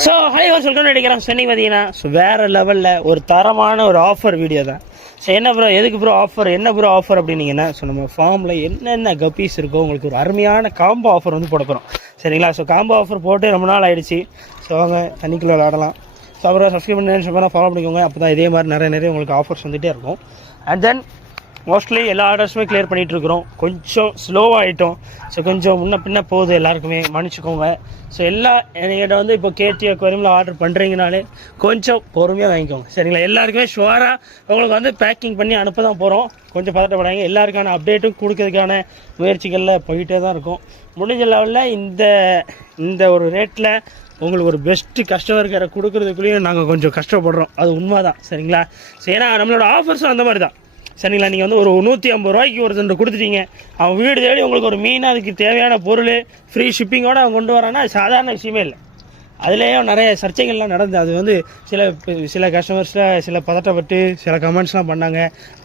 So hi சொல்லிட்டு நினைக்கிறேன் சொன்னி பார்த்தீங்கன்னா வேறு லெவலில் ஒரு தரமான ஒரு ஆஃபர் வீடியோ தான். ஸோ என்ன ப்ரோ எதுக்கு ப்ரோ ஆஃபர் என்ன ப்ரோ ஆஃபர் அப்படின்னீங்கன்னா, ஸோ நம்ம ஃபார்மில் என்னென்ன கப்பீஸ் இருக்கோ உங்களுக்கு ஒரு அருமையான காம்போ ஆஃபர் வந்து போட போகிறோம் சரிங்களா. ஸோ காம்போ ஆஃபர் போட்டு ரொம்ப நாள் ஆகிடுச்சு. ஸோ அவங்க தண்ணிக்குள்ளே விளாடலாம். ஸோ அப்புறம் சப்ஸ்கிரைப் பண்ணி ஃபாலோ பண்ணிக்கோங்க. அப்போ தான் இதே மாதிரி நிறைய உங்களுக்கு ஆஃபர்ஸ் வந்துகிட்டே இருக்கும். அண்ட் தென் மோஸ்ட்லி எல்லா ஆர்டர்ஸுமே கிளியர் பண்ணிகிட்ருக்குறோம். கொஞ்சம் ஸ்லோவாகிட்டோம். ஸோ கொஞ்சம் முன்ன பின்ன போகுது, எல்லாருக்குமே மன்னிச்சுக்கோங்க. ஸோ என்கிட்ட வந்து இப்போ கேடி அக்வாரியமில் ஆர்டர் பண்ணுறீங்கனாலே கொஞ்சம் பொறுமையாக வாங்கிக்கோங்க சரிங்களா. எல்லாருக்குமே ஷுவராக உங்களுக்கு வந்து பேக்கிங் பண்ணி அனுப்ப தான் போகிறோம். கொஞ்சம் பதட்டப்படாங்க. எல்லாருக்கான அப்டேட்டும் கொடுக்கறதுக்கான முயற்சிகளில் போயிட்டே தான் இருக்கும். முடிஞ்ச லெவலில் இந்த ஒரு ரேட்டில் உங்களுக்கு ஒரு பெஸ்ட்டு கஸ்டமர் கேரை கொடுக்குறதுக்குள்ளேயும் நாங்கள் கொஞ்சம் கஷ்டப்படுறோம். அது உண்மை தான் சரிங்களா. ஸோ ஏன்னா நம்மளோட ஆஃபர்ஸும் அந்த மாதிரி தான் சரிங்களா. நீங்கள் வந்து ஒரு 150 ரூபாய்க்கு ஒருத்தர் கொடுத்துட்டீங்க, அவன் வீடு தேடி உங்களுக்கு ஒரு மீன் அதுக்கு தேவையான பொருள் ஃப்ரீ ஷிப்பிங்கோடு அவன் கொண்டு வரான்னா அது சாதாரண விஷயமே இல்லை. அதுலேயும் நிறைய சர்ச்சைகள்லாம் நடந்தது. அது வந்து சில கஸ்டமர்ஸில் சில பதட்டப்பட்டு சில கமெண்ட்ஸ்லாம் பண்ணாங்க.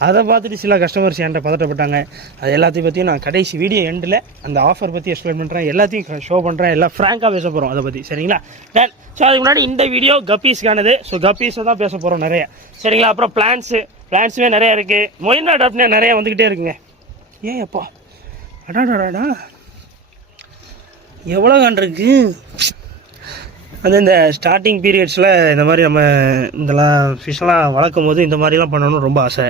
அதை பார்த்துட்டு சில கஸ்டமர்ஸ் என்கிட்ட பதட்டப்பட்டாங்க. அது எல்லாத்தையும் பற்றியும் நான் கடைசி வீடியோ எண்டில் அந்த ஆஃபர் பற்றி எக்ஸ்பிளைன் பண்ணுறேன், எல்லாத்தையும் ஷோ பண்ணுறேன், எல்லாம் ஃப்ராங்காக பேச போகிறோம் அதை பற்றி சரிங்களா. ஸோ அதுக்கு முன்னாடி இந்த வீடியோ கப்பீஸ்க்கானது. ஸோ கப்பீஸை தான் பேச போகிறோம் நிறைய சரிங்களா. அப்புறம் பிளான்ஸுமே நிறையா இருக்குது. மொயினா டாப்னே நிறையா வந்துக்கிட்டே இருக்குங்க. ஏன் எப்போ அடாடாடா எவ்வளோ காண்டிருக்கு. அது இந்த ஸ்டார்டிங் பீரியட்ஸில் இந்த மாதிரி நம்ம இதெல்லாம் ஃபிஷ்ஷெல்லாம் வளர்க்கும் போது இந்த மாதிரிலாம் பண்ணணும்னு ரொம்ப ஆசை.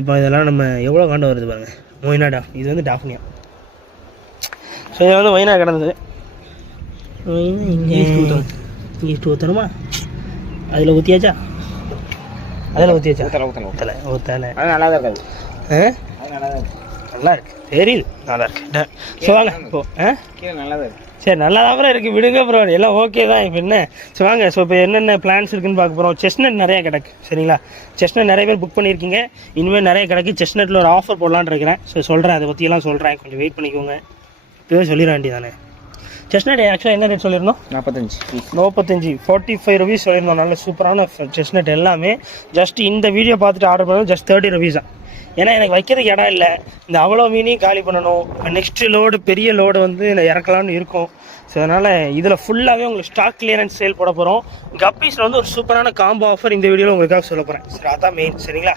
இப்போ இதெல்லாம் நம்ம எவ்வளோ காண்டு வருது பாருங்கள். மொயினா டாப், இது வந்து டாஃப்னியா. ஸோ இது வந்து மொயினா கிடந்தது. இங்கே ஊற்றணுமா? அதில் ஊற்றியாச்சா? அதில் ஊற்றியாச்சா? ஊற்றலை. நல்லா தான் இருக்காது. நல்லா இருக்கு, தெரியுது, நல்லா இருக்கு. ஸோ வாங்க இப்போ நல்லா தான் இருக்கு. சரி, நல்லா தான் இருக்குது, விடுங்க ப்ரோ, எல்லாம் ஓகே தான். இப்போ என்ன ஸோ வாங்க. ஸோ இப்போ என்னென்ன பிளான்ஸ் இருக்குன்னு பார்க்க போகிறோம். செஸ்னட் நிறையா கிடக்கு சரிங்களா. செஸ்னட் நிறைய பேர் புக் பண்ணியிருக்கீங்க, இனிமேல் நிறைய கிடக்கு. செஸ்னட்டில் ஒரு ஆஃபர் போடலான்னு இருக்கிறேன். ஸோ சொல்கிறேன், அதை பற்றியெல்லாம் சொல்கிறேன், கொஞ்சம் வெயிட் பண்ணிக்கோங்க. இப்போவே சொல்லிட வேண்டியதானே. செஸ்னட் ஆக்சுவலாக என்ன ரேட் சொல்லியிருந்தோம்? 45 45 ருபீஸ் சொல்லியிருந்தோம். நல்ல சூப்பரான செஸ்னட் எல்லாமே. ஜஸ்ட் இந்த வீடியோ பார்த்துட்டு ஆர்டர் பண்ணணும். ஜஸ்ட் 30 ருபீஸ் தான். ஏன்னா எனக்கு வைக்கிறதுக்கு இடம் இல்லை. இந்த அவ்வளோ மீனையும் காலி பண்ணணும். நெக்ஸ்ட்டு லோடு பெரிய லோடு வந்து இறக்கலாம்னு இருக்கும். ஸோ அதனால் இதில் ஃபுல்லாகவே உங்களுக்கு ஸ்டாக் கிளியரன்ஸ் சேல் போட போகிறோம். கப்பீஸில் வந்து ஒரு சூப்பரான காம்போ ஆஃபர் இந்த வீடியோவில் உங்களுக்காக சொல்ல போகிறேன். சரி, அதான் மெயின் சரிங்களா.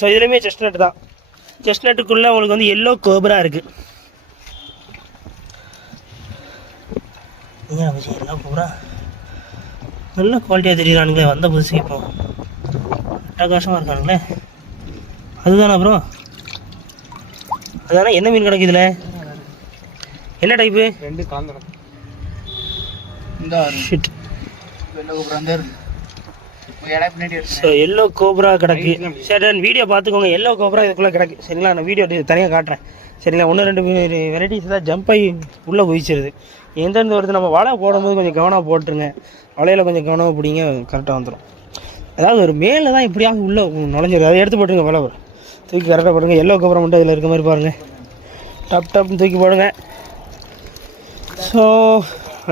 ஸோ இதுலேயுமே செஸ்னட் தான். செஸ்னட்டுக்குள்ளே உங்களுக்கு வந்து எல்லோ கோப்ரா இருக்குது. எல்லாம் பூரா நல்ல குவாலிட்டியாக தெரியுறானுங்களே. வந்த புதுசு இப்போ அட்டகாசமாக இருக்கானுங்களே. அதுதானா ப்ரோ? அதுதானே. என்ன மீன் கிடக்கு இதில்? என்ன டைப்பு? 2 காந்தரம். ஸோ எல்லோ கோப்ரா கிடக்கு. சரி, வீடியோ பார்த்துக்கோங்க. எல்லோ கோப்ரா இதுக்குள்ளே கிடக்கு சரிங்களா. நான் வீடியோ தனியாக காட்டுறேன் சரிங்களா. 1-2 வெரைட்டிஸ் தான் ஜம்ப் ஆகி உள்ளே குதிச்சிருது. எந்தெந்த வருது நம்ம வலை போடும்போது கொஞ்சம் கவனமாக போட்டுருங்க. வலையில் கொஞ்சம் கவனமாக பிடிங்க, கரெக்டாக வந்துடும். அதாவது ஒரு மேலே தான் இப்படியாக உள்ளே நுழைஞ்சிருது. அதை எடுத்து போட்டுருங்க. வலை தூக்கி கரெக்டாக போடுங்க. எல்லோ கோபுரம் மட்டும் இதில் இருக்க மாதிரி பாருங்கள். டப்னு தூக்கி போடுங்க. ஸோ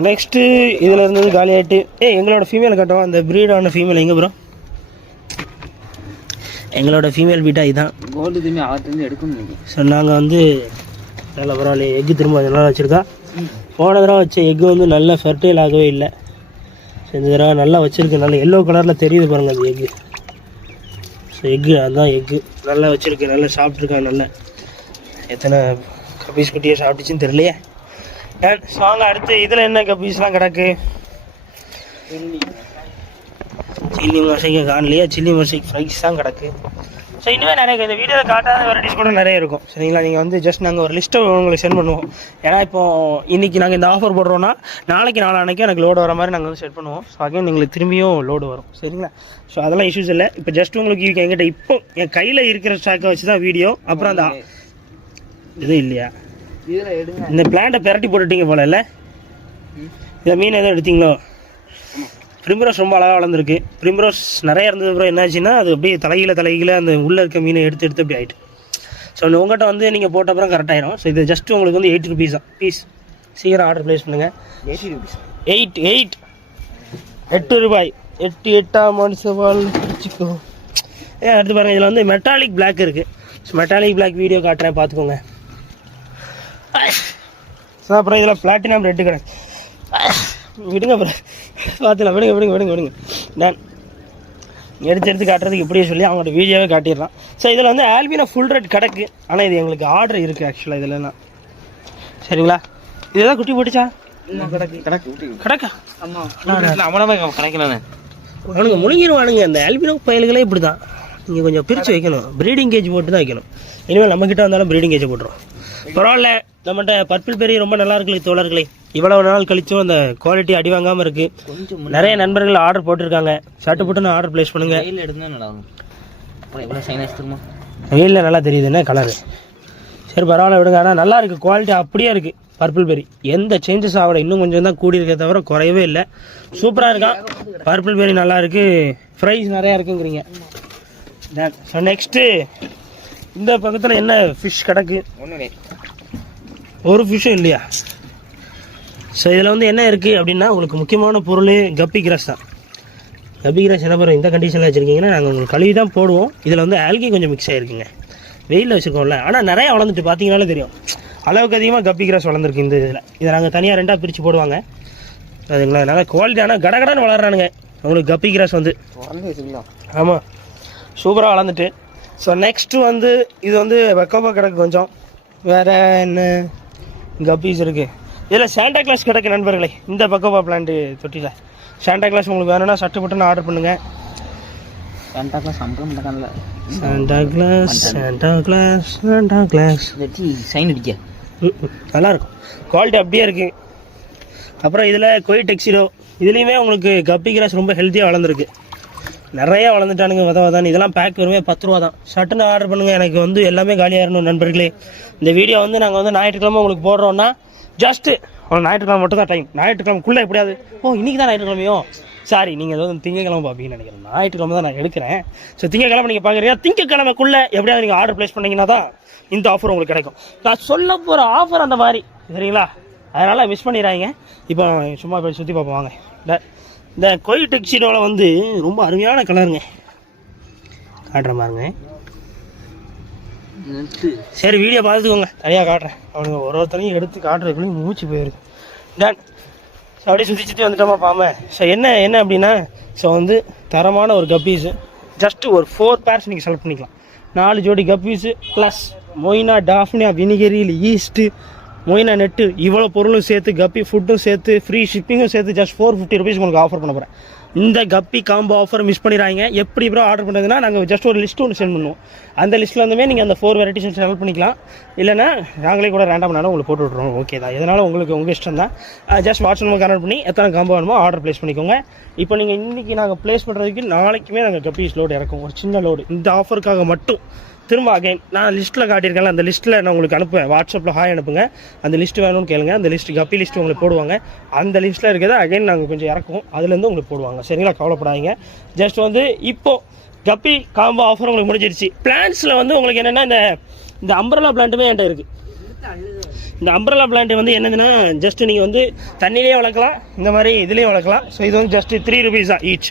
நெக்ஸ்ட்டு இதில் இருந்தது காலி ஆகிட்டு. எங்களோட ஃபீமேல் கட்டுவோம். அந்த ப்ரீடான ஃபீமேல் எங்கே ப்ரோ? எங்களோட ஃபீமேல் பீட்டா இதுதான். கோல்டு திரும்பி ஆற்றுலேருந்து எடுக்கணும். ஸோ நாங்கள் வந்து நல்லா பரவாயில்ல. எக்கு திரும்ப நல்லா வச்சுருக்கா. போன தடவை வச்ச எக்கு வந்து நல்லா ஃபெர்டைல் ஆகவே இல்லை. ஸோ இந்த தடவை நல்லா வச்சுருக்கு. நல்லா எல்லோ கலரில் தெரியுது பாருங்கள் அது எக்கு. ஸோ எக்கு அதுதான் எக்கு நல்லா வச்சுருக்கு. நல்லா சாப்பிட்ருக்காங்க. நல்லா எத்தனை கப்பீஸ் குட்டியாக சாப்பிட்டுச்சின்னு தெரியலையே. ஸோ வாங்க அடுத்து இதில் என்ன கப்பீஸ்லாம் கிடக்கு. சில்லி மொசைக்கு காணலையா? சில்லி மொசைக் ஃப்ரைஸ் தான் கிடக்கு. ஸோ இனிமேல் நிறைய இந்த வீடியோவில் காட்டாத வெரைட்டிஸ் கூட நிறைய இருக்கும் சரிங்களா. நீங்கள் வந்து ஜஸ்ட் நாங்கள் ஒரு லிஸ்ட்டை உங்களுக்கு சென்ட் பண்ணுவோம். ஏன்னா இப்போது இன்றைக்கி நாங்கள் இந்த ஆஃபர் போடுறோன்னா நாளைக்கு நாளான்னைக்கு எனக்கு லோடு வர மாதிரி நாங்கள் வந்து செட் பண்ணுவோம். ஸோ அகைன் எங்களுக்கு திரும்பியும் லோடு வரும் சரிங்களா. ஸோ அதெல்லாம் இஷ்யூஸ் இல்லை. இப்போ ஜஸ்ட் உங்களுக்கு எங்கிட்ட இப்போ என் கையில் இருக்கிற ஸ்டாக்கை வச்சு தான் வீடியோ. அப்புறம் அந்த இது இல்லையா, இந்த பிளான்ட்டை பெரட்டி போட்டுட்டீங்க போல இல்லை? இந்த மீன் எதுவும் எடுத்தீங்களோ? பிரிம்ரோஸ் ரொம்ப அழகாக வளர்ந்துருக்கு. பிரிம்ரோஸ் நிறைய இருந்தது. அப்புறம் என்னாச்சுன்னா அது அப்படியே தலைகீழ அந்த உள்ளே இருக்க மீனை எடுத்து அப்படி ஆகிட்டு. ஸோ உங்கள்கிட்ட வந்து நீங்கள் போட்ட அப்புறம் கரெக்டாகிடும். ஸோ இது ஜஸ்ட்டு உங்களுக்கு வந்து 80 ருபீஸ் தான் பீஸ். சீக்கிரம் ஆர்டர் ப்ளேஸ் பண்ணுங்கள். 80 ருபீஸ். 8 ரூபாய். 8 மனுஷவால் வச்சுக்கோ. அடுத்து பாருங்கள், இதில் வந்து மெட்டாலிக் பிளாக் இருக்குது. ஸோ மெட்டாலிக் பிளாக் வீடியோ காட்டுறேன், பார்த்துக்கோங்க. ஸோ அப்புறம் இதில் பிளாட்டினம் ரெட்டு கிடக்கு. விடுங்க ப்ரோ, பார்த்துலாம், விடுங்க விடுங்க விடுங்க விடுங்க. நான் எடுத்து காட்டுறதுக்கு இப்படியே சொல்லி அவங்களோட வீடியோவே காட்டிடலாம். ஸோ இதில் வந்து ஆல்பினோ ஃபுல் ரேட் கிடக்கு, ஆனால் இது எங்களுக்கு ஆர்டர் இருக்குது ஆக்சுவலாக இதிலலாம். சரிங்களா? இதுதான் குட்டி போட்டுச்சா? கிடக்கா? அவனுங்க முழுங்கிடுவானுங்க. அந்த ஆல்பினோ பயல்களே இப்படி தான். நீங்கள் கொஞ்சம் பிரித்து வைக்கணும், ப்ரீடிங் கேஜ் போட்டு தான் வைக்கணும். இனிமேல் நம்மக்கிட்ட வந்தாலும் ப்ரீடிங் கேஜை போட்டுரும். பரவாயில்ல, நம்மகிட்ட பர்பிள் பெரி ரொம்ப நல்லா இருக்குல்ல தோழர்களே. இவ்வளவு நாள் கழிச்சும் அந்த குவாலிட்டி அடி வாங்காமல் இருக்குது. நிறைய நண்பர்கள் ஆர்டர் போட்டிருக்காங்க. ஷர்ட்டு போட்டு நான் ஆர்டர் ப்ளேஸ் பண்ணுங்கள். வெயிலில் நல்லா தெரியுதுண்ணே கலரு. சரி பரவாயில்ல விடுங்க. ஆனால் நல்லா இருக்குது, குவாலிட்டி அப்படியே இருக்குது. பர்பிள் பெரி எந்த சேஞ்சஸ் ஆகலை, இன்னும் கொஞ்சம் தான் கூடியிருக்கே தவிர குறையவே இல்லை. சூப்பராக இருக்கான் பர்பிள் பெரி, நல்லா இருக்குது. ப்ரைஸ் நிறையா இருக்குங்கிறீங்க. ஸோ நெக்ஸ்ட்டு இந்த பக்கத்தில் என்ன ஃபிஷ் கிடக்கு? ஒரு ஃபிஷ்ஷும் இல்லையா? ஸோ இதில் வந்து என்ன இருக்குது அப்படின்னா, உங்களுக்கு முக்கியமான பொருள் கப்பி கிராஸ் தான். கப்பி கிராஸ் என்ன பண்ணுறோம், இந்த கண்டிஷனில் வச்சுருக்கீங்கன்னா நாங்கள் உங்களுக்கு கழுவி தான் போடுவோம். இதில் வந்து ஆல்கி கொஞ்சம் மிக்ஸ் ஆகிருக்குங்க, வெயிலில் வச்சுருக்கோம்ல. ஆனால் நிறையா வளர்ந்துட்டு பார்த்தீங்கனாலே தெரியும், அளவுக்கு அதிகமாக கப்பி கிராஸ் வளர்ந்துருக்கு இந்த இதில். இதை நாங்கள் தனியாக 2ஆக பிரித்து போடுவாங்க. அதுங்களா நல்லா குவாலிட்டியான கடகடன்னு வளர்றானுங்க உங்களுக்கு கப்பி கிராஸ் வந்து. ஆமாம், சூப்பராக வளர்ந்துட்டு. ஸோ நெக்ஸ்ட்டு வந்து இது வந்து வெக்கோபா கிடக்கு கொஞ்சம். வேறு என்ன கப்பீஸ் இருக்குது. இதில் சாண்டா கிளாஸ் கிடக்கு நண்பர்களே. இந்த வெக்கோபா பிளான்ட்டு தொட்டியில் சாண்டா கிளாஸ் உங்களுக்கு வேணும்னா சட்டு பட்டுன்னு ஆர்டர் பண்ணுங்கள். சாண்டா கிளாஸ் சைன் அடிக்க நல்லாயிருக்கும், குவாலிட்டி அப்படியே இருக்குது. அப்புறம் இதில் கொய் டெக்ஸிடோ, இதுலேயுமே உங்களுக்கு கப்பி கிராஸ் ரொம்ப ஹெல்த்தியாக வளர்ந்துருக்கு. நிறையா வளர்ந்துட்டானுங்க வதான். இதெல்லாம் பேக் வருமே 10 ரூபா தான். சட்டுன்னு ஆர்டர் பண்ணுங்கள். எனக்கு வந்து எல்லாமே காலியாகணும் நண்பர்களே. இந்த வீடியோ வந்து நாங்கள் வந்து ஞாயிற்றுக்கிழமை உங்களுக்கு போடுறோன்னா ஜஸ்ட்டு ஞாயிற்றுக்கிழமை மட்டும் தான் டைம். ஞாயிற்றுக்கிழமைக்குள்ளே எப்படியாவது இன்றைக்கி தான் ஞாயிற்றுக்கிழமையோ, சாரி நீங்கள் ஏதோ திங்கக்கிழமை பார்ப்பீங்கன்னு நினைக்கிறேன். ஞாயிற்றுக்கிழமை தான் நான் எடுக்கிறேன். ஸோ திங்கக்கிழமை நீங்கள் பார்க்குறீங்க, திங்கக்கிழமைக்குள்ளே எப்படியாவது நீங்கள் ஆர்டர் ப்ளேஸ் பண்ணிங்கன்னா தான் இந்த ஆஃபர் உங்களுக்கு கிடைக்கும். நான் சொல்ல போகிற ஆஃபர் அந்த மாதிரி, சரிங்களா? அதனால் மிஸ் பண்ணிடுறாங்க. இப்போ சும்மா போய் சுற்றி பார்ப்போம் வாங்க. இந்த கொய் டெக்ஸிடோவில் வந்து ரொம்ப அருமையான கலருங்க, காட்டுற பாருங்க. சரி வீடியோ பார்த்துக்கோங்க, தனியாக காட்டுறேன். அவனுங்க ஒருத்தனையும் எடுத்து காட்டுறதுக்குள்ளேயும் மூச்சு போயிருக்கு. டன். ஸோ அப்படியே சுற்றி வந்துட்டோமா பாம. ஸோ என்ன அப்படின்னா, ஸோ வந்து தரமான ஒரு கப்பீஸு. ஜஸ்ட்டு ஒரு 4 பேர்ஸ் நீங்கள் செலக்ட் பண்ணிக்கலாம். 4 ஜோடி கப்பீஸு ப்ளஸ் மொய்னா, டாஃப்னியா, வினிகரியில் ஈஸ்ட்டு, மொய்னா நெட்டு, இவ்வளோ பொருளும் சேர்த்து கப்பி ஃபுட்டும் சேர்த்து ஃப்ரீ ஷிப்பிங்கும் சேர்த்து ஜஸ்ட் 450 ருபீஸ் உங்களுக்கு ஆஃபர் பண்ண போகிறேன். இந்த கப்பி காம்போ ஆஃபர் மிஸ் பண்ணிடுறாங்க. எப்படி ப்ரோ ஆர்டர் பண்ணுறதுன்னா, நாங்கள் ஜஸ்ட் ஒரு லிஸ்ட்டு ஒன்று சென்ட் பண்ணுவோம். அந்த லிஸ்ட்டில் வந்துமே நீங்கள் அந்த 4 வெரைட்டிஸ் செலக்ட் பண்ணிக்கலாம். இல்லைனா நாங்களே கூட ரேண்டம் பண்ணாலும் உங்களுக்கு போட்டு விட்ருவோம். ஓகே தான், எதனாலும் உங்களுக்கு உங்கள் இஷ்டம் தான். ஜஸ்ட் வாட்ஸ்அப்பில் கனெக்ட் பண்ணி எத்தனை காம்போ வேணுமோ ஆர்டர் ப்ளேஸ் பண்ணிக்கோங்க. இப்போ நீங்கள் இன்றைக்கி நாங்கள் ப்ளேஸ் பண்ணுறதுக்கு நாளைக்குமே நாங்கள் கப்பீஸ் லோடு இறக்கும், ஒரு சின்ன லோடு. இந்த ஆஃபருக்காக மட்டும் திரும்ப அகைன் நான் லிஸ்ட்டில் காட்டியிருக்கேன், அந்த லிஸ்ட்டில் நான் உங்களுக்கு அனுப்புவேன். வாட்ஸ்அப்பில் ஹாய் அனுப்புங்க, அந்த லிஸ்ட்டு வேணும்னு கேளுங்க. அந்த லிஸ்ட்டு கப்பி லிஸ்ட்டு உங்களுக்கு போடுவாங்க. அந்த லிஸ்ட்டில் இருக்கிறத அகைன் நாங்கள் கொஞ்சம் இறக்குவோம், அதுலேருந்து உங்களுக்கு போடுவாங்க. சரிங்களா? கவலைப்படாதீங்க. ஜஸ்ட் வந்து இப்போது கப்பி காம்போ ஆஃபர் உங்களுக்கு முடிஞ்சிருச்சு. பிளான்ஸில் வந்து உங்களுக்கு என்னென்னா, இந்த அம்பரலா பிளான்ட்டுமே என்கிட்ட இருக்குது. இந்த அம்பரலா பிளான்ட் வந்து என்னதுன்னா, ஜஸ்ட்டு நீங்கள் வந்து தண்ணியிலே வளர்க்கலாம், இந்த மாதிரி இதுலேயும் வளர்க்கலாம். ஸோ இது வந்து ஜஸ்ட்டு 3 ருபீஸ் தான் ஈச்.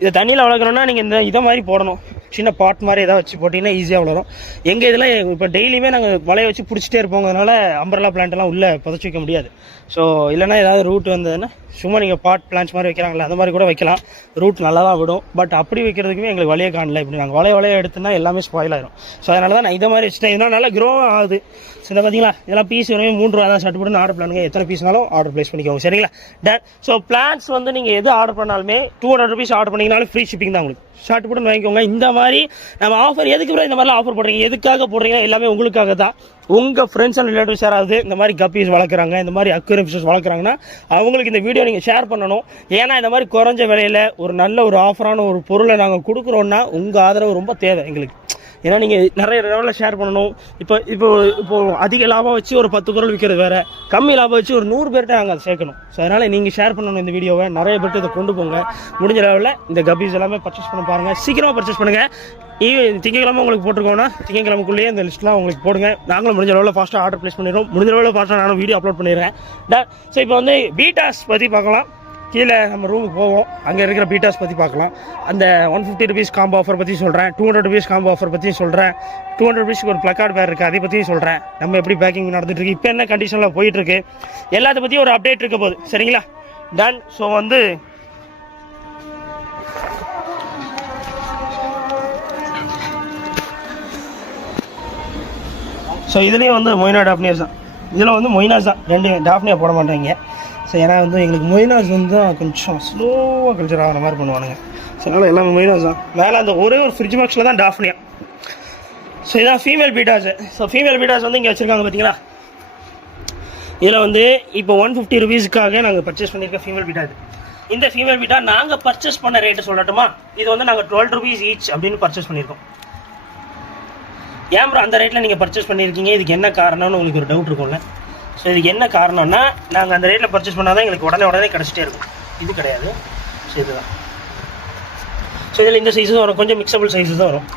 இதை தண்ணியில் வளர்க்கணுன்னா நீங்கள் இதை மாதிரி போடணும், சின்ன பாட் மாதிரி எதாவது வச்சு போட்டிங்கன்னா ஈஸியாக வளரும். எங்கள் இதில் இப்போ டெய்லியுமே நாங்கள் வலையை வச்சு பிடிச்சிட்டே இருப்போம். அதனால் அம்பரலா பிளான்ட்லாம் உள்ளே புதைச்சி வைக்க முடியாது. ஸோ இல்லைனா ஏதாவது ரூட் வந்ததுன்னா சும்மா நீங்கள் பாட் பிளான்ட்ஸ் மாதிரி வைக்கிறாங்களே அந்த மாதிரி கூட வைக்கலாம். ரூட் நல்லா தான் விடும். பட் அப்படி வைக்கிறதுக்குமே எங்களுக்கு வலையை காணல. இப்படி நாங்கள் வலையை எடுத்துனா எல்லாமே ஸ்பாயில் ஆயிரும். ஸோ அதனால தான் நான் இதை மாதிரி வச்சுட்டேன். இதனால் நல்லா க்ரோ ஆகுது. ஸோ இதை பார்த்தீங்களா, இதெல்லாம் பீஸ் வேணுமே 3 ரூபா தான். ஷர்ட் போட்டு ஆர்டர் பண்ணுங்க, எத்தனை பீஸ்னாலும் ஆர்டர் ப்ளேஸ் பண்ணிக்கோங்க. சரிங்களா? டன். ஸோ பிளான்ஸ் வந்து நீங்கள் எது ஆர்டர் பண்ணாலுமே 200 ருபீஸ் ஆர்டர் பண்ணிங்கனாலும் ஃப்ரீ ஷிப்பிங் தான் உங்களுக்கு. ஷர்ட் போட்டு வாங்கிக்கோங்க. இந்த மாதிரி நம்ம ஆஃபர் எதுக்கு பிறகு இந்த மாதிரிலாம் ஆஃபர் போடுறீங்க, எதுக்காக போடுறீங்க? எல்லாமே உங்களுக்காக தான். உங்கள் ஃப்ரெண்ட்ஸ் அண்ட் ரிலேட்டிவ்ஸ் யாராவது இந்த மாதிரி கப்பீஸ் வளர்க்குறாங்க, இந்த மாதிரி அக்வேரியம் ஃபிஷஸ் வளர்க்குறாங்கன்னா அவங்களுக்கு இந்த வீடியோ நீங்கள் ஷேர் பண்ணணும். ஏன்னா இந்த மாதிரி குறைஞ்ச விலையில் ஒரு நல்ல ஒரு ஆஃபரான ஒரு பொருளை நாங்கள் கொடுக்குறோன்னா உங்கள் ஆதரவு ரொம்ப தேவை எங்களுக்கு. ஏன்னா நீங்கள் நிறைய லெவலில் ஷேர் பண்ணணும். இப்போ அதிக லாபம் வச்சு ஒரு 10 பொருள் விற்கிறது வேறு, கம்மி லாபம் வச்சு ஒரு 100 பேர்கிட்ட நாங்கள் அதை சேர்க்கணும். ஸோ அதனால் நீங்கள் ஷேர் பண்ணணும் இந்த வீடியோவை, நிறைய பேர்ட்டு இதை கொண்டு போங்க. முடிஞ்ச லெவலில் இந்த கப்பீஸ் எல்லாமே பர்ச்சேஸ் பண்ண பாருங்கள். சீக்கிரமாக பர்ச்சேஸ் பண்ணுங்கள். திங்கக்கிழமை உங்களுக்கு போட்டிருக்கோன்னா திங்கக்கிழமைக்குள்ளேயே இந்த லிஸ்ட்லாம் உங்களுக்கு போடுங்க. நாங்களும் முடிஞ்ச அளவில் ஃபாஸ்ட்டாக ஆர்டர் ப்ளேஸ் பண்ணிடுறோம். முடிஞ்ச அளவில் ஃபாஸ்ட்டாக நானும் வீடியோ அப்லோட் பண்ணிடுறேன். ஸோ இப்போ வந்து பீட்டாஸ் பற்றி பார்க்கலாம். கீழே நம்ம ரூமுக்கு போவோம், அங்கே இருக்கிற பீட்டாஸ் பற்றி பார்க்கலாம். அந்த 150 ருபீஸ் காம்போ ஆஃபர் பற்றி சொல்கிறேன், 200 ருபீஸ் காம்போ ஆஃபர் பற்றியும் சொல்கிறேன், 200 ருபீஸ்க்கு ஒரு பிளக்கார்டு பேர் இருக்குது அதை பற்றியும் சொல்கிறேன். நம்ம எப்படி பேக்கிங் நடந்துகிட்டு இருக்கு, இப்போ என்ன கண்டிஷனில் போயிட்டுருக்கு, எல்லாத்த பற்றியும் ஒரு அப்டேட் இருக்க போகுது. சரிங்களா? டன். ஸோ வந்து ஸோ இதுலேயும் வந்து மொய்னா டாஃப்னியாஸ் தான். இதில் வந்து மொய்னாஸ் தான், ரெண்டு டாஃப்னியா போட மாட்டாங்க. ஸோ ஏன்னா வந்து எங்களுக்கு மொய்னாஸ் வந்து கொஞ்சம் ஸ்லோவாக கல்ச்சர் ஆகிற மாதிரி பண்ணுவானுங்க. ஸோ அதனால் எல்லாமே மொய்னாஸ் தான். மேலே அந்த ஒரே ஒரு ஃப்ரிட்ஜ் பாக்ஸில் தான் டாஃப்னியா. ஸோ இதான் ஃபீமேல் பீட்டாஸு. ஸோ ஃபீமேல் பீட்டாஸ் வந்து இங்கே வச்சுருக்காங்க பார்த்தீங்களா. இதில் வந்து இப்போ 150 ரூபீஸ்க்காக நாங்கள் பர்ச்சேஸ் பண்ணியிருக்க ஃபீமேல் பீட்டா இது. இந்த ஃபீமேல் பீட்டா நாங்கள் பர்ச்சேஸ் பண்ண ரேட்டு சொல்லட்டுமா? இது வந்து நாங்கள் 12 ரூபீஸ் ஈச் அப்படின்னு பர்ச்சேஸ் பண்ணியிருக்கோம். ஏன் ப்ரோ அந்த ரேட்டில் நீங்கள் பர்ச்சேஸ் பண்ணியிருக்கீங்க, இதுக்கு என்ன காரணம்னு உங்களுக்கு ஒரு டவுட் இருக்கும்ல. ஸோ இதுக்கு என்ன காரணம்னா, நாங்கள் அந்த ரேட்டில் பர்ச்சேஸ் பண்ணால் தான் எங்களுக்கு உடனே கிடச்சிட்டே இருக்கும். இது கிடையாது. ஸோ இதுதான். ஸோ இதில் இந்த சைஸும் வரும், கொஞ்சம் மிக்சபிள் சைஸஸ் தான் வரும்.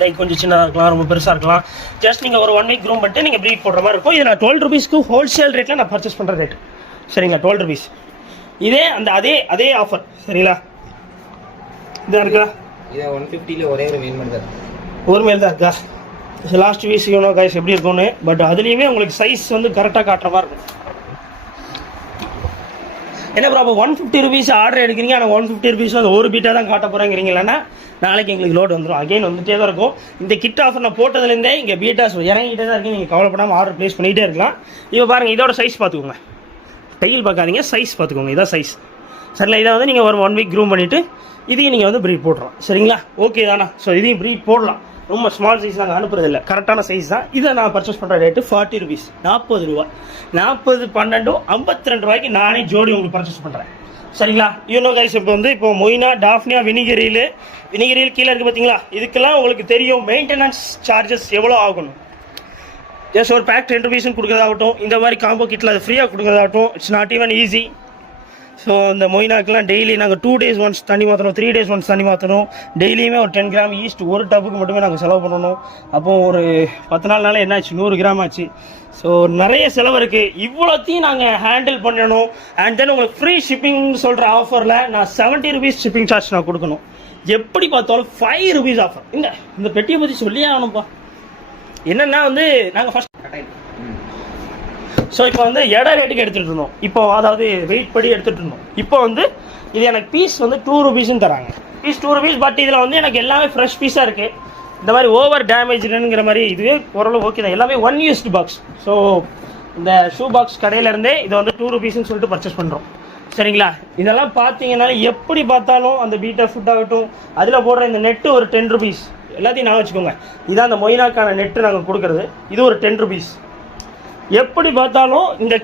லைக் கொஞ்சம் சின்னதாக இருக்கலாம், ரொம்ப பெருசாக இருக்கலாம். ஜஸ்ட் நீங்கள் ஒரு 1 வீக் க்ரூம் பண்ணிட்டு நீங்கள் ப்ரீட் போடுற மாதிரி இருக்கும். இது நான் 12 ரூபீஸ்க்கு ஹோல்சேல் ரேட்டில் நான் பர்ச்சேஸ் பண்ணுற ரேட்டு. சரிங்களா, 12 ரூபீஸ். இதே அந்த அதே ஆஃபர். சரிங்களா, இதாக இருக்கா? இதை 150 ஒரே ஒரு மேல் மட்டும் தான், ஒரு மேல் தான் இருக்கா? லாஸ்ட் வீஸ் இவனோ காய்ஸ் எப்படி இருக்கும்னு. பட் அதுலேயுமே உங்களுக்கு சைஸ் வந்து கரெக்டாக காட்டுற மாதிரி இருக்கும். என்ன ப்ரோ அப்போ 150 ரூபீஸ் ஆர்டர் எடுக்கிறீங்க, ஆனால் 150 ரூபீஸ் அந்த ஒரு பீட்டாக தான் காட்ட போகிறேங்கிறீங்களா? நாளைக்கு எங்களுக்கு லோட் வந்துடும், அகைன் வந்துகிட்டே தான் இருக்கும். இந்த கிட் ஆஃபர் நான் போட்டதுலேருந்தே இங்கே பீட்டாஸ் இறங்கிட்டே தான் இருக்குது. நீங்கள் கவலைப்படாமல் ஆர்டர் ப்ளேஸ் பண்ணிகிட்டே இருக்கலாம். இப்போ பாருங்கள், இதோட சைஸ் பார்த்துக்கோங்க, டைல் பார்க்காதீங்க, சைஸ் பார்த்துக்கோங்க. இதான் சைஸ். சரிங்களா, இதை வந்து நீங்கள் ஒரு 1 வீக் க்ரூம் பண்ணிவிட்டு இதையும் நீங்கள் வந்து ப்ரீட் போட்டுறோம். சரிங்களா, ஓகே தானா? ஸோ இதையும் ப்ரீட் போடலாம். ரொம்ப ஸ்மால் சைஸ் நாங்கள் அனுப்புறதில்லை, கரெக்டான சைஸ் தான். இதை நான் பர்ச்சேஸ் பண்ணுற ரேட்டு 40 ரூபீஸ், 40 ரூபா. 40 12 52 ரூபாய்க்கு நானே ஜோடி உங்களுக்கு பர்ச்சேஸ் பண்ணுறேன். சரிங்களா, யூனோ கைஸ். இப்போ மொய்னா டாஃப்னியா வினிகரியில் கீழே இருக்குது பார்த்தீங்களா. இதுக்கெல்லாம் உங்களுக்கு தெரியும் மெயின்டெனன்ஸ் சார்ஜஸ் எவ்வளோ ஆகணும். ஜஸ்ட் ஒரு பேக் 10 ரூபீஸ்னு கொடுக்குறதாகட்டும், இந்த மாதிரி காம்போ கிட்டில் அது ஃப்ரீயாக கொடுக்குறதாகட்டும், it's not even easy. So இந்த மொய்னாக்கெலாம் டெய்லி நாங்கள் 2 days ஒன்ஸ் தண்ணி மாற்றணும், 3 days ஒன்ஸ் தண்ணி மாற்றணும். டெய்லியுமே ஒரு 10 கிராம் ஈஸ்ட் ஒரு டப்புக்கு மட்டுமே நாங்கள் செலவு பண்ணணும். அப்போது ஒரு 10 நாள்னால என்னாச்சு, 100 கிராம் ஆச்சு. ஸோ நிறைய செலவு இருக்குது. இவ்வளோத்தையும் நாங்கள் ஹேண்டில் பண்ணணும். அண்ட் தென் உங்களுக்கு ஃப்ரீ ஷிப்பிங்னு சொல்கிற ஆஃபரில் நான் 70 ரூபீஸ் ஷிப்பிங் சார்ஜ் நான் கொடுக்கணும். எப்படி பார்த்தாலும் 5 ரூபீஸ் ஆஃபர். இந்த பெட்டியை பற்றி சொல்லியே ஆகணும்ப்பா. என்னென்னா வந்து நாங்கள் ஃபஸ்ட் ஸோ இப்போ வந்து இட ரேட்டுக்கு எடுத்துகிட்டு இருந்தோம். இப்போ அதாவது வெயிட் படி எடுத்துகிட்டு இருந்தோம். இப்போ வந்து இது எனக்கு பீஸ் வந்து 2 ரூபீஸ்ன்னு தராங்க. Piece 2 rupees. பட் இதில் வந்து எனக்கு எல்லாமே ஃப்ரெஷ் பீஸாக இருக்குது. இந்த மாதிரி ஓவர் டேமேஜ்னுங்கிற மாதிரி இதுவே ஓரளவு ஓகே தான். எல்லாமே 1 யூஸ்டு பாக்ஸ். ஸோ இந்த ஷூ பாக்ஸ் கடையிலேருந்தே இதை வந்து 2 ரூபீஸ்ன்னு சொல்லிட்டு பர்ச்சேஸ் பண்ணுறோம். சரிங்களா, இதெல்லாம் பார்த்தீங்கன்னா எப்படி பார்த்தாலும் அந்த பீட்டா ஃபுட் ஆகட்டும், அதில் போடுற இந்த நெட்டு ஒரு 10 ரூபீஸ். எல்லாத்தையும் நான் வச்சுக்கோங்க. இதான் அந்த மொய்னாக்கான நெட்டு நாங்கள் கொடுக்குறது. இது ஒரு 10 ரூபீஸ். எப்படி பார்த்தாலும் இந்த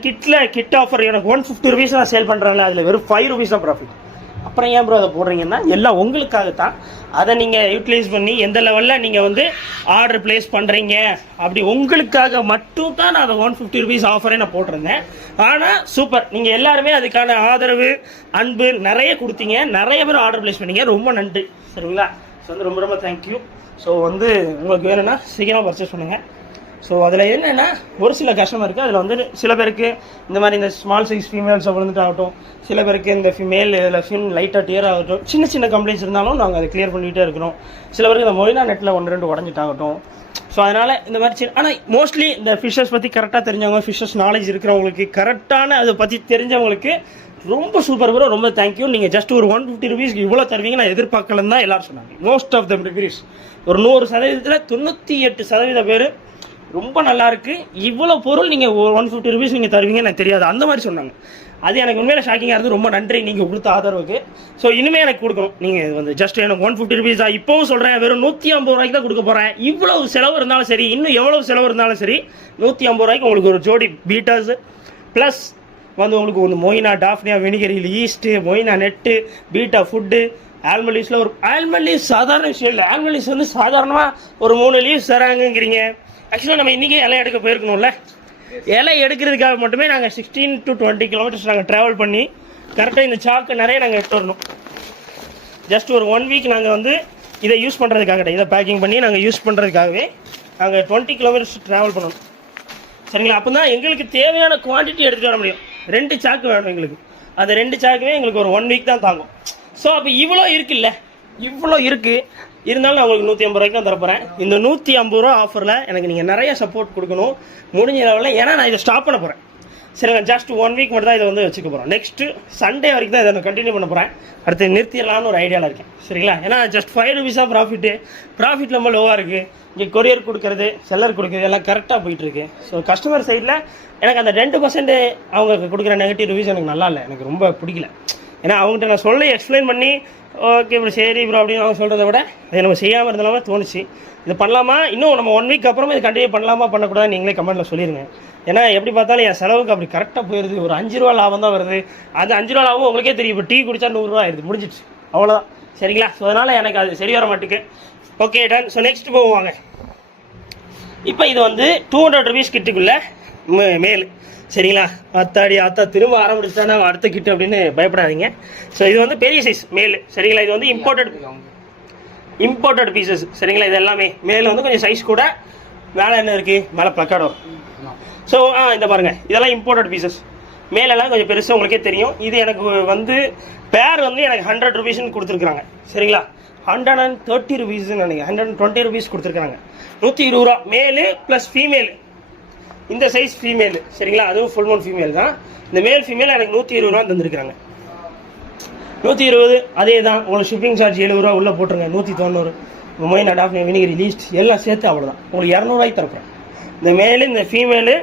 கிட் ஆஃபர் எனக்கு 150 ரூபீஸ் நான் சேல் பண்ணுறேன்ல, அதில் வெறும் 5 ரூபீஸ் தான் ப்ராஃபிட். அப்புறம் ஏன் ப்ரோ அதை போடுறீங்கன்னா, எல்லாம் உங்களுக்காகத்தான். அதை நீங்கள் யூட்டிலைஸ் பண்ணி எந்த லெவலில் நீங்கள் வந்து ஆர்டர் ப்ளேஸ் பண்ணுறீங்க, அப்படி உங்களுக்காக மட்டும் தான் நான் அதை 150 ரூபீஸ் ஆஃபரே நான் போட்டிருந்தேன். ஆனால் சூப்பர், நீங்கள் எல்லாருமே அதுக்கான ஆதரவு அன்பு நிறைய கொடுத்தீங்க, நிறைய பேர் ஆர்டர் ப்ளேஸ் பண்ணீங்க. ரொம்ப நன்றி. சரிங்களா, ஸோ வந்து ரொம்ப ரொம்ப தேங்க்யூ. ஸோ வந்து உங்களுக்கு வேணும்னா சீக்கிரமாக பர்ச்சேஸ் பண்ணுங்கள். ஸோ அதில் என்னென்னா ஒரு சில கஷ்டமாக இருக்குது. அதில் வந்து சில பேருக்கு இந்த மாதிரி இந்த ஸ்மால் சைஸ் ஃபீமேல்ஸை விழுந்துட்டு ஆகட்டும், சில பேருக்கு இந்த ஃபீமேல் இதில் ஃபின் லைட்டாக டியர் ஆகட்டும், சின்ன கம்ப்ளைண்ட்ஸ் இருந்தாலும் நாங்கள் அதை கிளியர் பண்ணிகிட்டே இருக்கிறோம். சில பேருக்கு இந்த மொய்னா நெட்டில் 1-2 உடஞ்சிட்டாகட்டும். ஸோ அதனால் இந்த மாதிரி ஆனால் மோஸ்ட்லி இந்த ஃபிஷ்ஷஸ் பற்றி கரெக்டாக தெரிஞ்சவங்க, ஃபிஷ்ஷஸ் நாலேஜ் இருக்கிறவங்களுக்கு, கரெக்டான அதை பற்றி தெரிஞ்சவங்களுக்கு ரொம்ப சூப்பர் ப்ரோ, ரொம்ப தேங்க்யூ. நீங்கள் ஜஸ்ட் ஒரு 150 ரூபீஸ்க்கு இவ்வளோ தருவீங்க நான் எதிர்பார்க்கலன்னு தான் எல்லோரும் சொன்னாங்க. மோஸ்ட் ஆஃப் தம் ரிவ்யூஸ் ஒரு 100% 98% பேர் ரொம்ப நல்லாயிருக்கு, இவ்வளோ பொருள் நீங்கள் 150 ரூபீஸ் நீங்கள் தருவீங்க எனக்கு தெரியாது, அந்த மாதிரி சொன்னாங்க. அது எனக்கு உண்மையில ஷாக்கிங்காக இருந்து ரொம்ப நன்றி நீங்கள் கொடுத்த ஆதரவுக்கு. ஸோ இனிமேல் எனக்கு கொடுக்கணும். நீங்கள் வந்து ஜஸ்ட் எனக்கு 150 ரூபீஸ் தான் இப்போவும் சொல்கிறேன், வெறும் 150 ரூபாய்க்கு தான் கொடுக்க போகிறேன். இவ்வளவு செலவு இருந்தாலும் சரி, இன்னும் எவ்வளோ செலவு இருந்தாலும் சரி, 150 ரூபாய்க்கு உங்களுக்கு ஒரு ஜோடி பீட்டாஸு ப்ளஸ் வந்து உங்களுக்கு ஒரு மொய்னா டாஃப்னியா வினிகரியில் yeast, moina net, beta food, almond லீவ்ஸில் ஒரு ஆல்மண்ட் லீவ்ஸ் சாதாரண விஷயம் இல்லை. ஆல்மண்ட் லீவ்ஸ் வந்து சாதாரணமாக ஒரு 3 லீவ்ஸ் தராங்கங்கிறீங்க. ஆக்சுவலாக நம்ம இன்றைக்கி இலை எடுக்க போயிருக்கணும்ல, இலை எடுக்கிறதுக்காக மட்டுமே நாங்கள் 16 to 20 கிலோமீட்டர்ஸ் நாங்கள் ட்ராவல் பண்ணி கரெக்டாக இந்த சாக்கு நிறைய நாங்கள் எடுத்து வரணும். ஜஸ்ட் ஒரு 1 வீக் நாங்கள் வந்து இதை யூஸ் பண்ணுறதுக்காக, இதை பேக்கிங் பண்ணி நாங்கள் யூஸ் பண்ணுறதுக்காகவே நாங்கள் 20 கிலோமீட்டர்ஸ் ட்ராவல் பண்ணணும். சரிங்களா, அப்போ தான் எங்களுக்கு தேவையான குவான்டிட்டி எடுத்துகிட்டு வர முடியும். 2 சாக்கு வேணும் எங்களுக்கு. அந்த 2 சாக்குமே எங்களுக்கு ஒரு 1 வீக் தான் தாங்கும். ஸோ அப்போ இவ்வளோ இருக்குல்ல, இவ்வளோ இருக்குது. இருந்தாலும் நான் உங்களுக்கு 150 ரூபாய்க்கு தான் தரப்போகிறேன். இந்த 150 ரூபா ஆஃபரில் எனக்கு நீங்கள் நிறைய சப்போர்ட் கொடுக்கணும் முடிஞ்ச லெவலில். ஏன்னா நான் இதை ஸ்டாப் பண்ண போகிறேன். சரிங்க. ஜஸ்ட் 1 வீக் மட்டும் தான் இதை வந்து வச்சுக்க போகிறோம். நெக்ஸ்ட்டு சண்டே வரைக்கும் தான் இதை நான் கண்டினியூ பண்ண போகிறேன். அடுத்து நிறுத்திடலாம்னு ஒரு ஐடியாவில் இருக்கேன். சரிங்களா? ஏன்னா ஜஸ்ட் 5 rupees ப்ராஃபிட் ரொம்ப லோவாக இருக்குது. இங்கே கொரியர் கொடுக்குறது, செல்லர் கொடுக்குறது எல்லாம் கரெக்டாக போயிட்டுருக்கு. ஸோ கஸ்டமர் சைடில் எனக்கு அந்த 2% அவங்க கொடுக்குற நெகட்டிவ் ரிவ்யூஸ் எனக்கு நல்லா இல்லை, எனக்கு ரொம்ப பிடிக்கல. ஏன்னா அவங்ககிட்ட நான் சொல்லி எக்ஸ்பிளைன் பண்ணி ஓகே ப்ரோ சரி ப்ரோ அப்படின்னு அவங்க சொல்கிறத விட இதை நம்ம செய்யாமல் இருந்தாலும் தோணுச்சு. இது பண்ணலாமா, இன்னும் நம்ம 1 வீக் அப்புறமா இது கண்டினியூ பண்ணலாமா பண்ணக்கூடாது நீங்களே கமெண்ட்டில் சொல்லிடுங்க. ஏன்னா எப்படி பார்த்தாலும் என் செலவுக்கு அப்படி கரெக்டாக போயிடுது. ஒரு 5 ரூபா லாபம் தான் வருது. அது 5 ரூபா லாபம் உங்களுக்கே தெரியும். இப்போ டீ குடித்தா 100 ரூபா ஆயிடுது, முடிஞ்சிடுச்சு, அவ்வளோதான். சரிங்களா? ஸோ அதனால் எனக்கு அது சரி வர மாட்டேக்கு. Okay done. ஸோ நெக்ஸ்ட் போவாங்க. இப்போ இது வந்து 200 rupees கிட்டுக்குள்ளே மேல். சரிங்களா? ஆத்தா திரும்ப ஆரம்பிச்சுட்டானா அடுத்த கிட்டு அப்படின்னு பயப்படாதீங்க. ஸோ இது வந்து பெரிய சைஸ் மேல். சரிங்களா? இது வந்து இம்போர்ட்டட் பீசஸ். சரிங்களா? இது எல்லாமே மேல் வந்து கொஞ்சம் சைஸ் கூட. மேலே என்ன இருக்குது, மேலே ப்ளக்கார்டு. ஸோ இந்த பாருங்கள், இதெல்லாம் இம்போர்ட்டட் பீசஸ். மேலெல்லாம் கொஞ்சம் பெருசாக உங்களுக்கே தெரியும். இது எனக்கு வந்து பேர் வந்து எனக்கு 100 rupees கொடுத்துருக்குறாங்க. சரிங்களா? 130 rupees நினைக்கிறேன், 120 rupees கொடுத்துருக்காங்க. 120 ரூபா மேலு ப்ளஸ் ஃபீமேல். இந்த சைஸ் ஃபீமேல். சரிங்களா? அதுவும் ஃபுல் மோன் ஃபீமேல் தான். இந்த மேல் ஃபீமேல் எனக்கு 120 ரூபா தந்துருக்குறாங்க. 120 அதே தான். உங்களுக்கு ஷிப்பிங் சார்ஜ் 70 ரூபா உள்ளே போட்டுருங்க. 190 மொயின் அண்ட் ஆஃப் வினிகர் லீஸ்ட் எல்லாம் சேர்த்து அவ்வளோதான். உங்களுக்கு 200 ரூபாய்க்கு தரப்பேன். இந்த மேலு இந்த female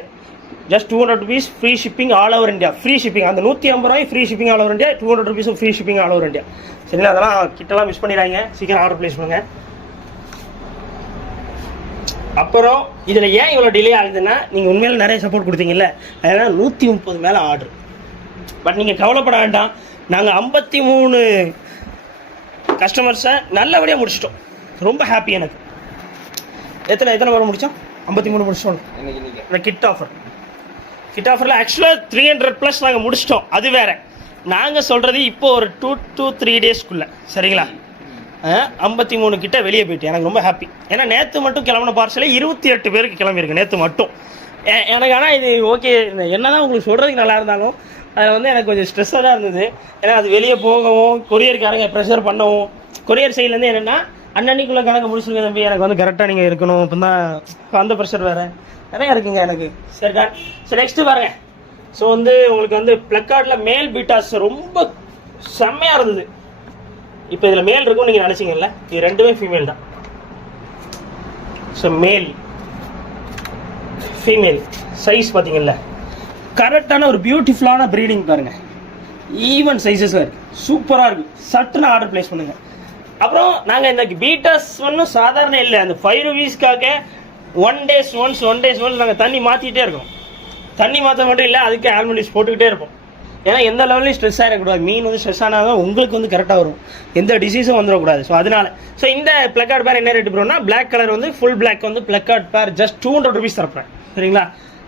just 200 rupees free shipping all over India. Free shipping அந்த 150 ரூபாய் free shipping all over India. 200 rupees free shipping all over India. சரிங்களா? அதெல்லாம் கிட்டலாம் மிஸ் பண்ணிடுறாங்க. சீக்கிரம் ஆர்டர் ப்ளேஸ் பண்ணுங்க. அப்புறம் இதில் ஏன் இவ்வளோ டிலே ஆகுதுன்னா, நீங்கள் உண்மையில நிறைய சப்போர்ட் கொடுத்தீங்கல்ல, அதனால் 130 மேலே ஆர்டர். பட் நீங்கள் கவலைப்பட வேண்டாம். நாங்கள் 53 கஸ்டமர்ஸை நல்லபடியாக முடிச்சிட்டோம். ரொம்ப ஹாப்பி எனக்கு. எத்தனை பேர் முடித்தோம்? 53 முடிச்சிட்டோம். இந்த கிட் ஆஃபரில் ஆக்சுவலாக 300+ நாங்கள் முடிச்சிட்டோம். அது வேறு. நாங்கள் சொல்கிறது இப்போ ஒரு 2 to 3 daysக்குள்ளே. சரிங்களா? 53 கிட்ட வெளியே போயிட்டு எனக்கு ரொம்ப ஹாப்பி. ஏன்னா நேற்று மட்டும் கிளம்பின பார்சலே 28 பேருக்கு கிளம்பியிருக்கு நேற்று மட்டும். எனக்கு ஆனால் இது ஓகே, என்ன தான் உங்களுக்கு சொல்கிறதுக்கு நல்லா இருந்தாலும் அதில் வந்து எனக்கு கொஞ்சம் ஸ்ட்ரெஸ்ஸாக தான் இருந்தது. ஏன்னா அது வெளியே போகவும் கொரியருக்காரங்க ப்ரெஷர் பண்ணவும், கொரியர் சைட்லேருந்து என்னென்னா அன்னன்னைக்குள்ளே கணக்கு முடிச்சுருங்க தம்பி, எனக்கு வந்து கரெக்டாக நீங்கள் இருக்கணும். இப்போ தான் அந்த ப்ரெஷர் வேறு நிறையா இருக்குங்க எனக்கு. சரிடா? ஸோ நெக்ஸ்ட்டு பாருங்க. ஸோ வந்து உங்களுக்கு வந்து ப்ளக்கார்டில் மேல் பீட்டாஸ் ரொம்ப செம்மையாக இருந்தது. இப்போ இதில் மேல் இருக்கும் நீங்கள் நினச்சிங்கல்ல, இது ரெண்டுமே ஃபீமேல் தான். ஸோ மேல் ஃபீமேல் சைஸ் பார்த்தீங்கல்ல, கரெக்டான ஒரு பியூட்டிஃபுல்லான ப்ரீடிங் பாருங்கள். ஈவன் சைஸஸில் இருக்குது, சூப்பராக இருக்குது. சட்டுன்னு ஆர்டர் ப்ளேஸ் பண்ணுங்கள். அப்புறம் நாங்கள் இந்த பீட்டாஸ் ஒன்றும் சாதாரண இல்லை. அந்த 5 rupeesக்காக 1 days once நாங்கள் தண்ணி மாற்றிக்கிட்டே இருக்கோம். தண்ணி மாற்ற மட்டும் இல்லை, அதுக்கு ஆல்மண்டிஸ் போட்டுக்கிட்டே இருப்போம். ஏன்னா எந்த லெவலையும் ஸ்ட்ரெஸ் ஆகிடக்கூடாது. மீன் வந்து ஸ்ட்ரெஸ் ஆனால் தான் உங்களுக்கு வந்து கரெக்டாக வரும், எந்த டிசீஸும் வந்துடக்கூடாது. ஸோ அதனால இந்த ப்ளக்கார்ட் பேர் என்ன ரேட்டு ப்ரோனா, பிளாக் கலர் வந்து ஃபுல் பிளாக் வந்து ப்ளக்கார்ட் பேர் ஜஸ்ட் 200 rupees தரப்பேன். சரிங்களா?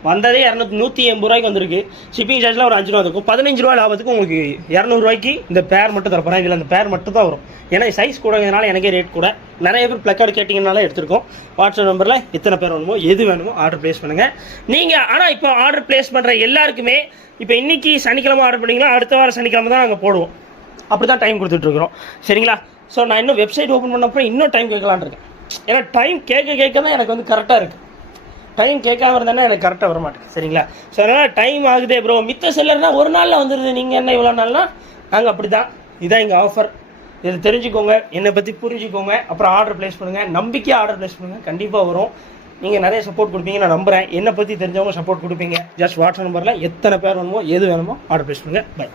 வந்ததே 180 ரூபாய்க்கு வந்துருக்கு. ஷிப்பிங் சார்ஜில் ஒரு 5 ரூபா இருக்கும். 15 ரூபா லாபத்துக்கு உங்களுக்கு 200 ரூபாய்க்கு இந்த பேர் மட்டும் தரப்போகிறேன். இதில் அந்த பேர் மட்டும் தான் வரும். ஏன்னா சைஸ் கூடங்கிறதுனால எனக்கே ரேட் கூட. நிறைய பேர் ப்ளக்கார்டு கேட்டிங்கனால எடுத்துருக்கோம். வாட்ஸ்அப் நம்பரில் எத்தனை பேர் வேணுமோ எது வேணுமோ ஆர்டர் ப்ளேஸ் பண்ணுங்கள் நீங்கள். ஆனால் இப்போ ஆர்டர் ப்ளேஸ் பண்ணுற எல்லாருக்குமே இப்போ இன்றைக்கி சனிக்கிழமை ஆர்டர் பண்ணிங்களா, அடுத்த வாரம் சனிக்கிழமை தான் நாங்கள் போடுவோம். அப்படி தான் டைம் கொடுத்துட்ருக்குறோம். சரிங்களா? ஸோ நான் இன்னும் வெப்சைட் ஓப்பன் பண்ண அப்புறம் இன்னும் டைம் கேட்கலான்னு இருக்கேன். ஏன்னா டைம் கேட்க தான் எனக்கு வந்து கரெக்டாக இருக்குது. டைம் கேட்காம இருந்தானே எனக்கு கரெக்டாக வர மாட்டேங்குது. சரிங்களா? ஸோ அதனால் டைம் ஆகுதே ப்ரோ. மித்த செல்லர்னா ஒரு நாளில் வந்துடுது. நீங்கள் என்ன இவ்வளோ நாள்னா நாங்கள் அப்படி தான். இதுதான் எங்கள் ஆஃபர். இதை தெரிஞ்சுக்கோங்க, என்னை பற்றி புரிஞ்சுக்கோங்க. அப்புறம் ஆர்டர் ப்ளேஸ் பண்ணுங்கள். நம்பிக்கையாக ஆர்டர் ப்ளேஸ் பண்ணுங்கள். கண்டிப்பாக வரும். நீங்கள் நிறைய சப்போர்ட் கொடுப்பீங்க நான் நம்புகிறேன். என்னை பற்றி தெரிஞ்சவங்க சப்போர்ட் கொடுப்பீங்க. ஜஸ்ட் வாட்ஸ்அப் நம்பரில் எத்தனை பேர் வேணுமோ எது வேணுமோ ஆர்டர் ப்ளேஸ் பண்ணுங்கள். பை.